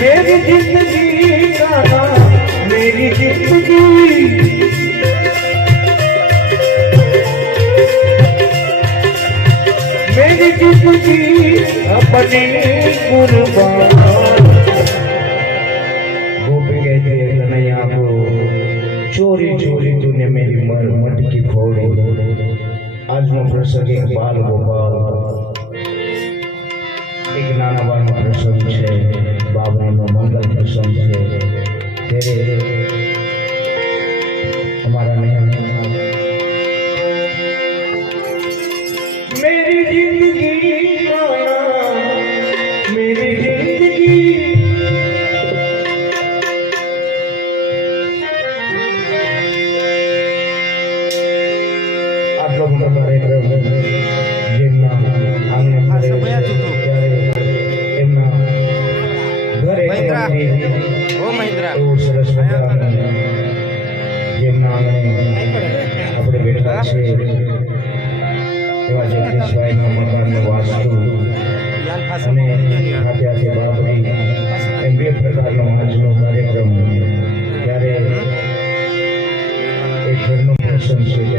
मेरी जिंदगी का नाम मेरी जिंदगी मेरी जिंदगी अपनी कुर्बान। गोपी कहती है कन्हैया को चोरी चोरी तूने मेरी मटकी फोड़ी। आज नो प्रसंग एक बाल गोपाल एक नाना बानो प्रसंग है। बाबा नो मंगल प्रसंग है। तेरे हमारा नहीं मेरी जिंदगी मेरी जिंदगी आप लोग का कार्यक्रम જેમના આંગણે એમના ઘરે એવું સરસ મજાનું જેમના આંગણે આપણે બેઠા છે એવા જગદીશભાઈના મકાનનો વાસ્તુ અને આજે બાબરી એમ બે પ્રકારનો આજનો કાર્યક્રમ ત્યારે એક ઘરનો પ્રસંગ છે।